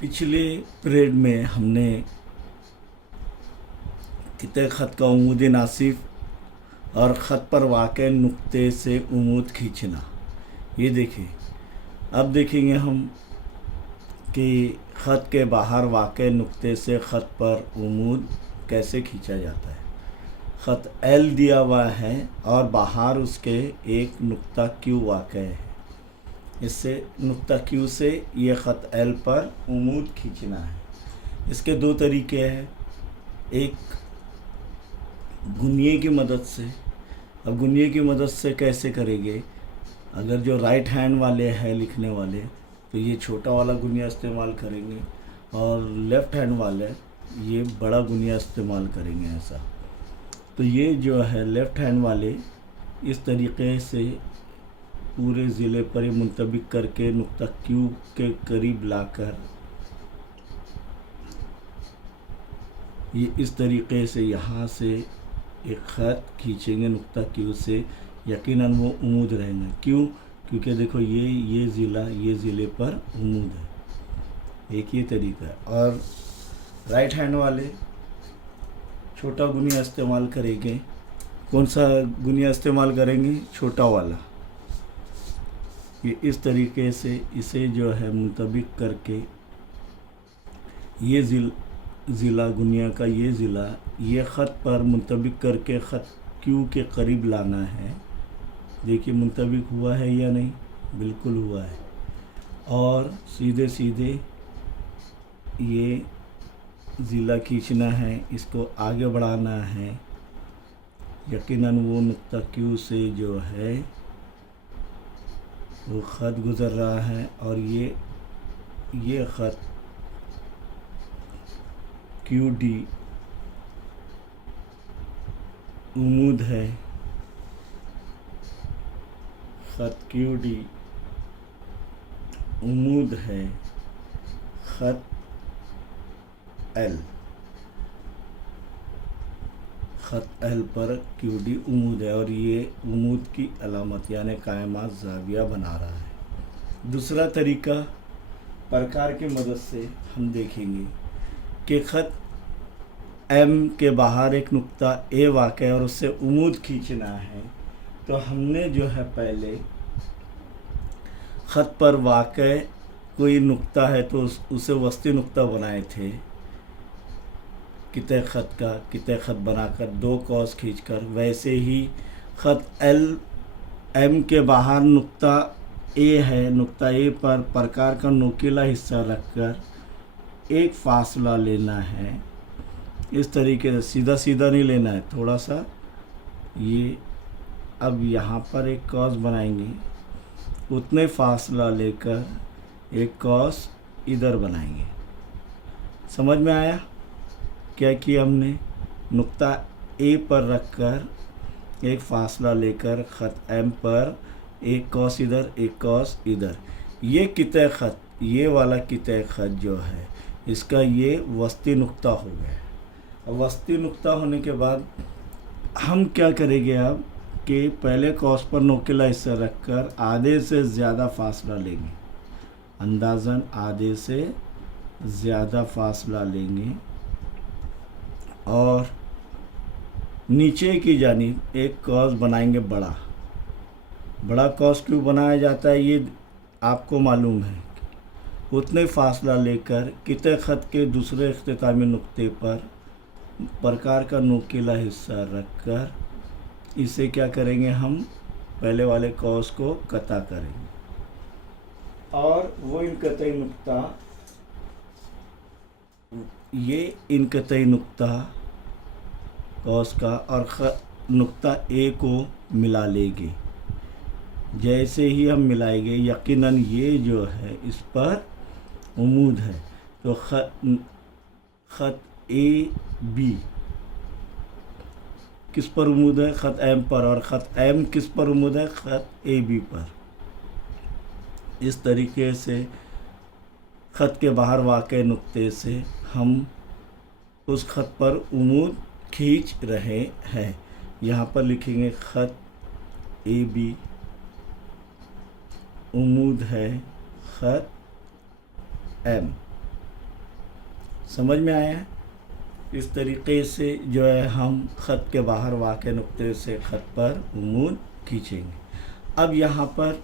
पिछले पीरियड में हमने किते ख़त का उमूद नासिफ और ख़त पर वाक़े नुक्ते से उमूद खींचना, ये देखिए। अब देखेंगे हम कि ख़त के बाहर वाक़े नुक्ते से ख़त पर उमूद कैसे खींचा जाता है। ख़त एल दिया हुआ है और बाहर उसके एक नुक्ता क्यू वाक़ है। इससे नुक्ता क्यू से ये ख़त एल पर उमूद खींचना है। इसके दो तरीके हैं, एक गुनिये की मदद से। अब गुनिये की मदद से कैसे करेंगे? अगर जो राइट हैंड वाले हैं लिखने वाले तो ये छोटा वाला गुनिया इस्तेमाल करेंगे और लेफ़्ट हैंड वाले ये बड़ा गुनिया इस्तेमाल करेंगे ऐसा। तो ये जो है लेफ़्ट हैंड वाले इस तरीक़े से पूरे ज़िले पर ही मुंतबिक करके नुक्ता क्यू के करीब लाकर ये इस तरीक़े से यहाँ से एक ख़त खींचेंगे नुक्ता क्यू से, यकीनन वो उमूद रहेंगे। क्यों? क्योंकि देखो ये ज़िले पर उमूद है। एक ये तरीका है। और राइट हैंड वाले छोटा गुनिया इस्तेमाल करेंगे। कौन सा गुनिया इस्तेमाल करेंगे? छोटा वाला। ये इस तरीके से इसे जो है मुंतबिक करके ये ज़िला गुनिया का ये ख़त पर मुंतबिक करके ख़त क्यू के करीब लाना है। देखिए मुंतबिक हुआ है या नहीं? बिल्कुल हुआ है। और सीधे सीधे ये ज़िला खींचना है, इसको आगे बढ़ाना है। यकीनन वो नुक्ता क्यू से जो है वो ख़त गुज़र रहा है और ये ख़त क्यू डी उमूद है। ख़त क्यू डी उमूद है। ख़त एल पर क्यू डी उमूद है और ये उमूद की अलामत यानी कायमात ज़ाविया बना रहा है। दूसरा तरीका प्रकार की मदद से हम देखेंगे कि ख़त एम के बाहर एक नुक्ता ए वाक़ है और उससे उमूद खींचना है। तो हमने जो है पहले ख़त पर वाक़ कोई नुक्ता है तो उसे वस्ती नुक्ता बनाए थे। किते ख़त बनाकर दो कॉस खींचकर, वैसे ही ख़त एम के बाहर नुक्ता ए है। नुक्ता ए पर प्रकार का नोकीला हिस्सा रखकर एक फासला लेना है। इस तरीके से सीधा सीधा नहीं लेना है, थोड़ा सा ये। अब यहाँ पर एक कॉस बनाएंगे, उतने फासला लेकर एक कॉस इधर बनाएंगे। समझ में आया क्या किया हमने? नुक्ता ए पर रखकर एक फ़ासला लेकर ख़त एम पर एक कॉस इधर एक कॉस इधर। ये किते ख़त, ये वाला किते ख़त जो है इसका ये वस्ती नुक्ता हो गया। अब वस्ती नुक्ता होने के बाद हम क्या करेंगे अब कि पहले कॉस पर नोकीला हिस्सा रखकर आधे से ज़्यादा फ़ासला लेंगे। अंदाज़न आधे से ज़्यादा फ़ासला लेंगे और नीचे की जानिब एक कॉस बनाएंगे बड़ा कॉस क्यों बनाया जाता है ये आपको मालूम है। उतने फासला लेकर किते ख़त के दूसरे इख्तितामी नुक्ते पर प्रकार का नोकीला हिस्सा रखकर इसे क्या करेंगे, हम पहले वाले कॉस को कता करेंगे और वो इनकतई नुक्ता इनकतई नुक्ता कॉस का और नुक्ता ए को मिला लेंगे। जैसे ही हम मिलाएंगे यकीनन ये जो है इस पर उमूद है। तो ख़त ए बी किस पर उमूद है? ख़त एम पर। और ख़त एम किस पर उमूद है? ख़त ए बी पर। इस तरीके से ख़त के बाहर वाक़े नुक्ते से हम उस ख़त पर उमूद खींच रहे हैं। यहाँ पर लिखेंगे ख़त ए बी उमूद है ख़त एम। समझ में आया है? इस तरीके से जो है हम ख़त के बाहर वाक़े नुक्ते से ख़त पर उमूद खींचेंगे। अब यहाँ पर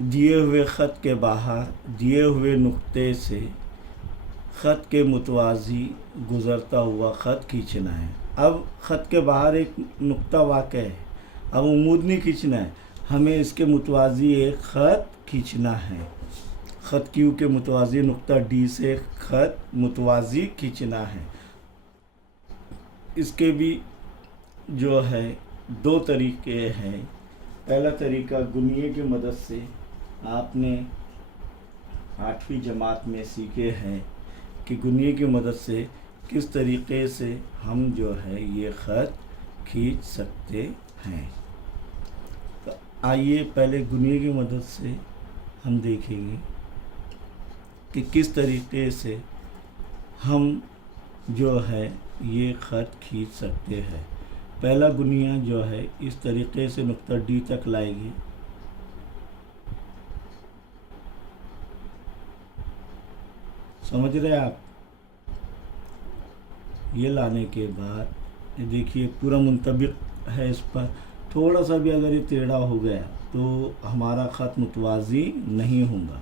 दिए हुए ख़त के बाहर दिए हुए नुक्ते से ख़त के मुतवाज़ी गुज़रता हुआ ख़त खींचना है। अब ख़त के बाहर एक नुक्ता वाक़े है, अब उमूद नहीं खींचना है, हमें इसके मुतवाज़ी एक ख़त खींचना है। ख़त क्यू के मुतवाज़ी नुक्ता डी से ख़त मुतवाज़ी खींचना है। इसके भी जो है दो तरीके हैं। पहला तरीका गुनिये की मदद से आपने 8वीं जमात में सीखे हैं कि गुनिये की मदद से किस तरीके से हम जो है ये ख़त खींच सकते हैं। तो आइए पहले गुनिये की मदद से हम देखेंगे कि किस तरीके से हम जो है ये ख़त खींच सकते हैं। पहला गुनिया जो है इस तरीके से नुक्ता डी तक लाएगी। समझ रहे हैं आप? ये लाने के बाद ये देखिए पूरा मुंतबिक है, इस पर थोड़ा सा भी अगर ये टेढ़ा हो गया तो हमारा ख़त मुतवाज़ी नहीं होगा।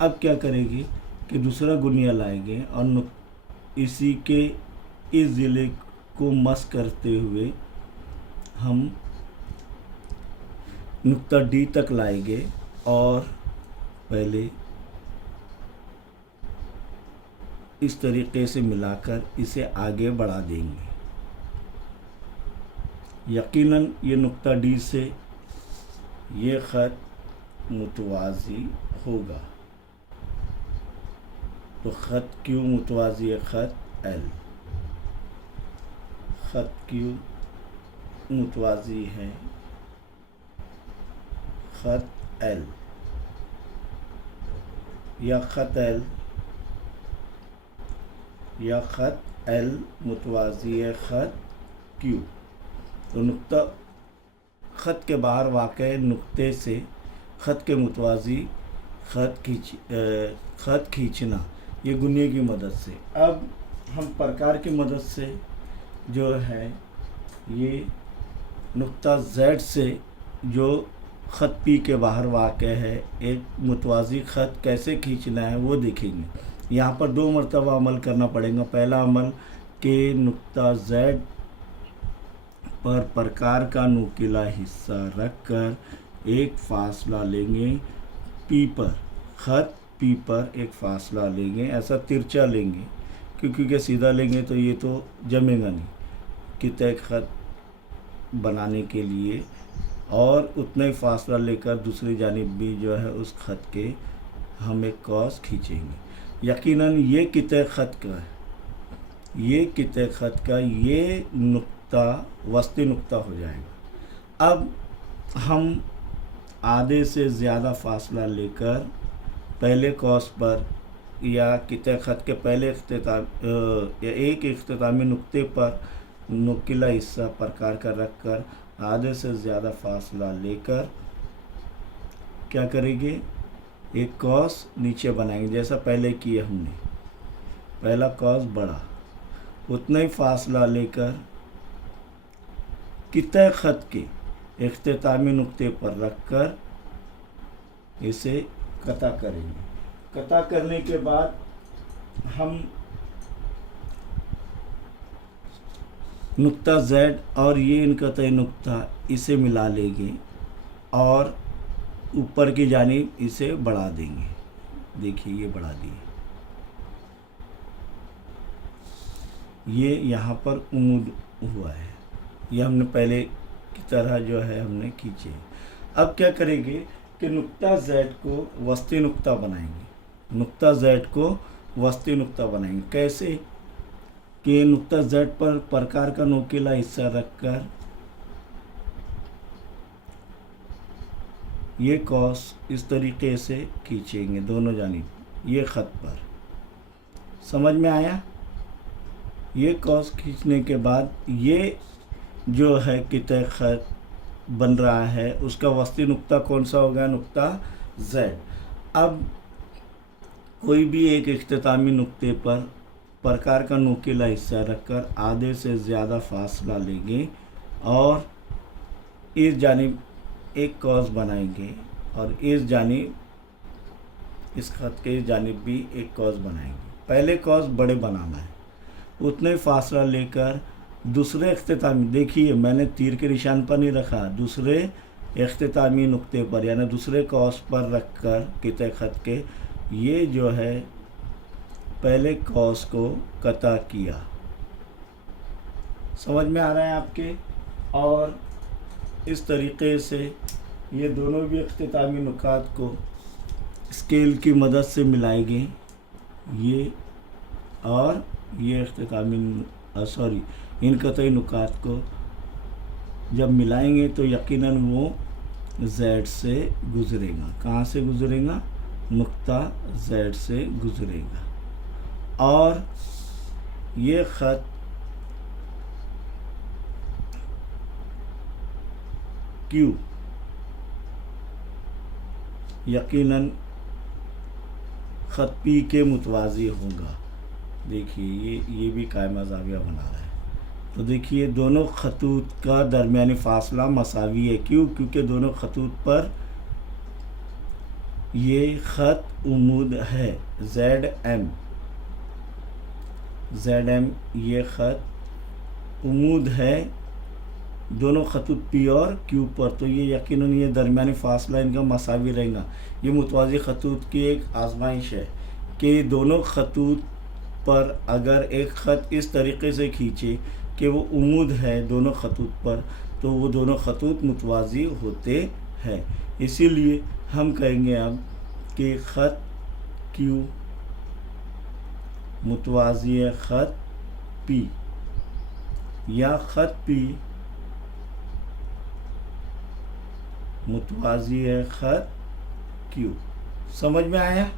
अब क्या करेंगे कि दूसरा गुनिया लाएंगे और इसी के इस ज़िले को मस करते हुए हम नुक्ता डी तक लाएंगे और पहले इस तरीके से मिलाकर इसे आगे बढ़ा देंगे। यकीनन ये नुक्ता डी से ये ख़त मुतवाज़ी होगा। तो ख़त क्यू मुतवाज़ी है ख़त एल, ख़त क्यू मुतवाज़ी है ख़त एल, या ख़त एल या ख़त एल मुतवाज़ी है ख़त क्यू। तो नुक्ता ख़त के बाहर वाक़े नुक्ते से ख़त के मुतवाज़ी ख़त खींचना, ये गुनिये की मदद से। अब हम प्रकार की मदद से जो है ये नुक्ता Z से जो ख़त P के बाहर वाक़े है एक मुतवाज़ी ख़त कैसे खींचना है वो देखेंगे। यहाँ पर 2 मरतबा अमल करना पड़ेगा। पहला अमल के नुक्ता Z पर प्रकार का नुकीला हिस्सा रख कर एक फ़ासला लेंगे P पर, ख़त P पर एक फ़ासला लेंगे, ऐसा तिरछा लेंगे क्योंकि सीधा लेंगे तो ये तो जमेगा नहीं कितने ख़त बनाने के लिए, और उतना ही फासला लेकर दूसरी जानिब भी जो है उस ख़त के हम एक कॉस खींचेंगे। यकीनन ये कितने ख़त का है, ये कितने ख़त का ये नुक्ता वस्ती नुक्ता हो जाएगा। अब हम आधे से ज़्यादा फासला लेकर पहले कॉस पर या कितने ख़त के पहले या एक इख्तितामी नुक्ते पर नुकीला हिस्सा प्रकार का रख कर आधे से ज़्यादा फासला लेकर क्या करेंगे, एक कॉस नीचे बनाएंगे जैसा पहले किया हमने। पहला कॉस बड़ा, उतना ही फासला लेकर कितने ख़त के इख्तितामी नुक्ते पर रख कर इसे कता करेंगे। कता करने के बाद हम नुक्ता Z और ये इनकतई नुक्ता इसे मिला लेंगे और ऊपर की जानिब इसे बढ़ा देंगे। देखिए ये बढ़ा दिए, ये यहाँ पर उमूद हुआ है, ये हमने पहले की तरह जो है हमने खींचे। अब क्या करेंगे कि नुक्ता Z को वस्ती नुक्ता बनाएंगे। नुक्ता Z को वस्ती नुक्ता बनाएंगे कैसे कि नुक्ता Z पर प्रकार का नुकीला हिस्सा रखकर ये कॉस इस तरीके से खींचेंगे दोनों जानिब ये ख़त पर। समझ में आया? ये कॉस खींचने के बाद ये जो है कितने ख़त बन रहा है उसका वस्ती नुक्ता कौन सा होगा, नुक्ता Z। अब कोई भी एक इख्तितामी नुक्ते पर प्रकार का नुकीला हिस्सा रखकर आधे से ज़्यादा फासला लेंगे और इस जानिब एक कॉस बनाएंगे और इस जानिब इस खत के इस जानिब भी एक कॉस बनाएंगे। पहले कॉस बड़े बनाना है, उतने फासला लेकर दूसरे इख्तितामी, देखिए मैंने तीर के निशान पर नहीं रखा, दूसरे इख्तितामी नुक्ते पर यानी दूसरे कॉस पर रख कर किते खत के ये जो है पहले कॉस को कता किया। समझ में आ रहा है आपके? और इस तरीक़े से ये दोनों भी इख्तितामी नुकात को स्केल की मदद से मिलाएंगे, ये और ये इख्तितामी इन कतई नुकात को जब मिलाएंगे तो यकीनन वो Z से गुज़रेगा। कहाँ से गुज़रेगा? नुक्ता Z से गुज़रेगा और ये ख़त Q यकीनन ख़त P के मुतवाज़ी होगा। देखिए ये भी कायमा ज़ाविया बना रहा है। तो देखिए दोनों खतूत का दरमियानी फ़ासला मसावी है। क्यों? क्योंकि दोनों खतूत पर ये ख़त उमूद है ZM ये ख़त उमूद है दोनों खतूत P और Q पर। तो ये यकीनन ये दरमियानी फ़ासला इनका मसावी रहेगा। ये मुतवाज़ी खतूत की एक आजमाइश है कि दोनों खतूत पर अगर एक ख़त इस तरीक़े से खींचे कि वो उमूद है दोनों खतूत पर, तो वो दोनों खतूत मुतवाज़ी होते हैं। इसीलिए हम कहेंगे अब कि ख़त Q मुतवाज़ी है ख़त P या ख़त P मुतवाज़ी है ख़त Q। समझ में आया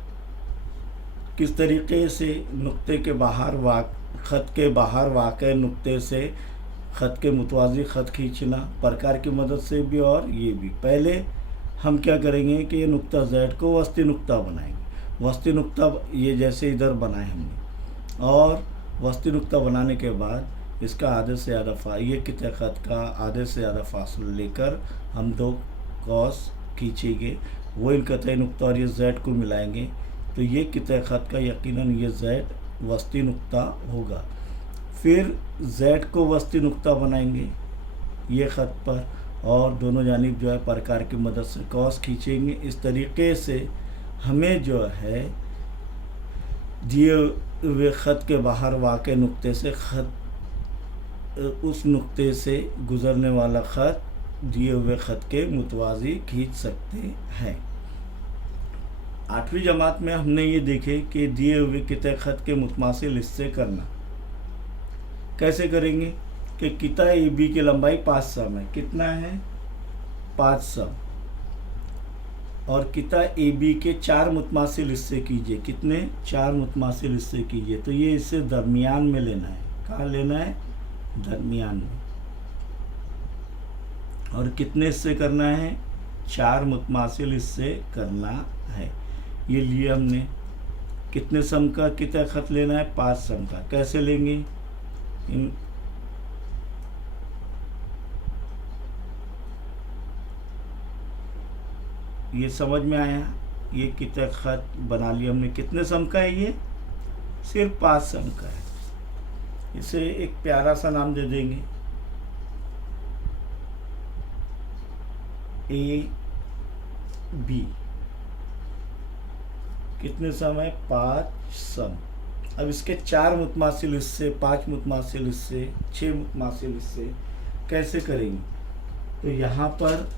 किस तरीक़े से नुक्ते के बाहर ख़त के बाहर वाक़े नुक्ते से ख़त के मुतवाज़ी ख़त खींचना प्रकार की मदद से भी और ये भी। पहले हम क्या करेंगे कि ये नुक्ता Z को वस्ती नुक्ता बनाएंगे। वस्ती नुक्ता ये जैसे इधर बनाए हमने और वस्ती नुक्ता बनाने के बाद इसका आधे से ज़्यादा ये कितने ख़त का आधे से ज़्यादा फासला लेकर हम दो कॉस खींचेंगे, वो इन कतई नुक्ता और ये Z को मिलाएंगे तो ये कितने ख़त का यकीनन ये Z वस्ती नुक्ता होगा। फिर Z को वस्ती नुक्ता बनाएंगे ये ख़त पर और दोनों जानिब जो है प्रकार की मदद से कॉस खींचेंगे। इस तरीक़े से हमें जो है दिए हुए ख़त के बाहर वाक़े नुक्ते से उस नुक्ते से गुज़रने वाला ख़त दिए हुए ख़त के मुतवाज़ी खींच सकते हैं। 8वीं जमात में हमने ये देखे कि दिए हुए किते ख़त के मुतमासिल हिस्से करना कैसे करेंगे कि किता AB की लंबाई 5 सम है। कितना है? 5 सम। और किता AB के 4 मुतमासिल हिस्से कीजिए। कितने? 4 मुतमासिल हिस्से कीजिए। तो ये इसे दरमियान में लेना है। कहाँ लेना है? दरमियान में। और कितने हिस्से करना है? 4 मुतमासिल हिस्से करना है। ये लिए हमने कितने सम का कितना ख़त लेना है? 5 सम का। कैसे लेंगे? ये समझ में आया? ये कितना ख़त बना लिया हमने। कितने सम का है? ये सिर्फ 5 सम का है। इसे एक प्यारा सा नाम दे देंगे AB। कितने सम है? 5 सम। अब इसके 4 मुतमासिल हिस्से, 5 मुतमासिल हिस्से, 6 मुतमासिल हिस्से कैसे करेंगे? तो यहाँ पर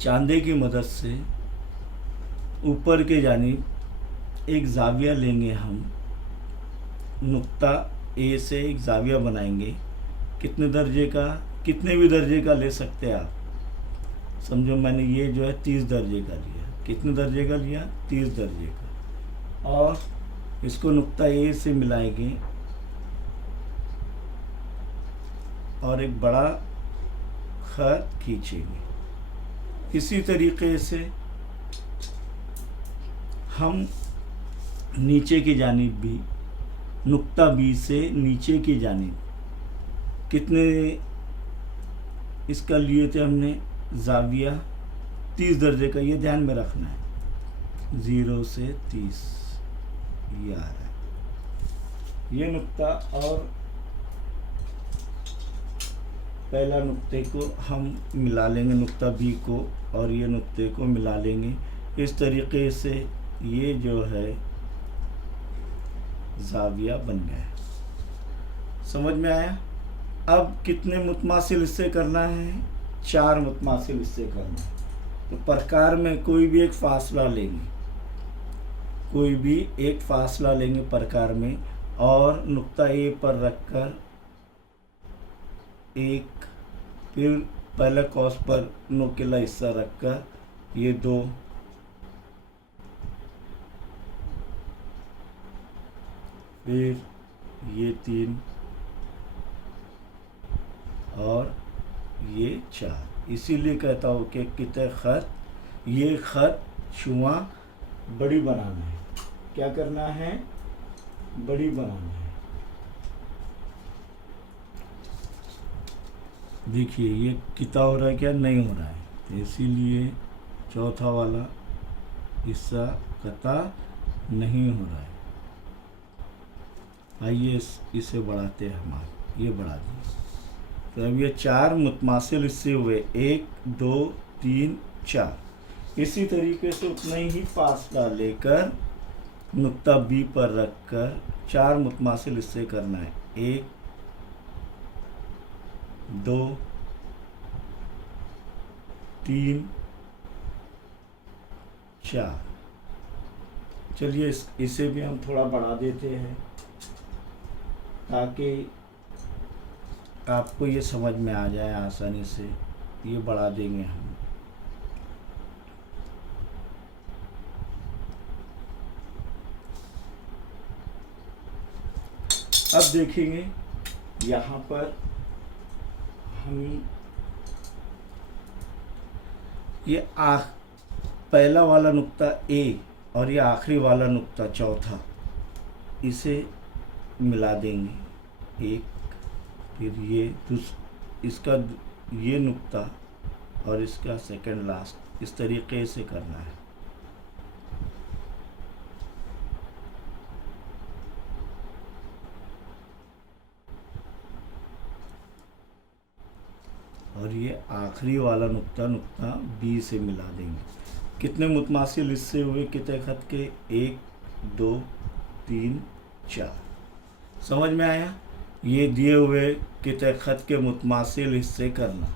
चांदे की मदद से ऊपर के जानिब एक ज़ाविया लेंगे हम। नुक्ता A से एक ज़ाविया बनाएंगे। कितने दर्जे का? कितने भी दर्जे का ले सकते हैं आप। समझो मैंने ये जो है 30 दर्जे का लिया। कितने दर्जे का लिया? 30 दर्जे का। और इसको नुक्ता A से मिलाएंगे और एक बड़ा ख़त खींचेंगे। इसी तरीक़े से हम नीचे की जानिब भी नुक्ता बी से नीचे की जानिब कितने इसका लिए थे हमने जाविया 30 दर्जे का, ये ध्यान में रखना है। 0 से 30 ये आ रहा है ये नुक्ता, और पहला नुक्ते को हम मिला लेंगे, नुक्ता बी को और ये नुक्ते को मिला लेंगे। इस तरीके से ये जो है जाविया बन गया। समझ में आया? अब कितने मुतमासिल हिस्से करना है? 4 मुतमासिल हिस्से करना है। तो प्रकार में कोई भी एक फासला लेंगे, कोई भी एक फासला लेंगे प्रकार में, और नुक्ता ए पर रखकर एक, फिर पहले कॉस पर नोकीला हिस्सा रखकर ये 2, फिर ये 3 और ये 4। इसीलिए कहता हूँ कि कितने खत, ये खत छुआ बड़ी बनाना है। क्या करना है? बड़ी बनाना है। देखिए ये कितना हो रहा है, क्या नहीं हो रहा है, तो इसीलिए चौथा वाला हिस्सा कता नहीं हो रहा है। आइए इसे बढ़ाते हैं हमारे, ये बढ़ा दिए। तो अब ये 4 मुतमासिल हिस्से हुए, 1 2 3 4। इसी तरीके से उतना ही फासला लेकर नुक्ता बी पर रखकर 4 मुतमासिल हिस्से करना है। 1 2 3 4। चलिए इसे भी हम थोड़ा बढ़ा देते हैं ताकि आपको ये समझ में आ जाए आसानी से। ये बढ़ा देंगे हम। अब देखेंगे यहाँ पर हम ये पहला वाला नुक्ता ए और ये आखिरी वाला नुक्ता चौथा, इसे मिला देंगे। एक, फिर ये इसका ये नुक्ता और इसका सेकंड लास्ट, इस तरीके से करना है। और ये आखिरी वाला नुक्ता बी से मिला देंगे। कितने मुतमासिल हिस्से हुए कितने खत के? 1 2 3 4। समझ में आया? ये दिए हुए कितने खत के मुतमासिल हिस्से करना।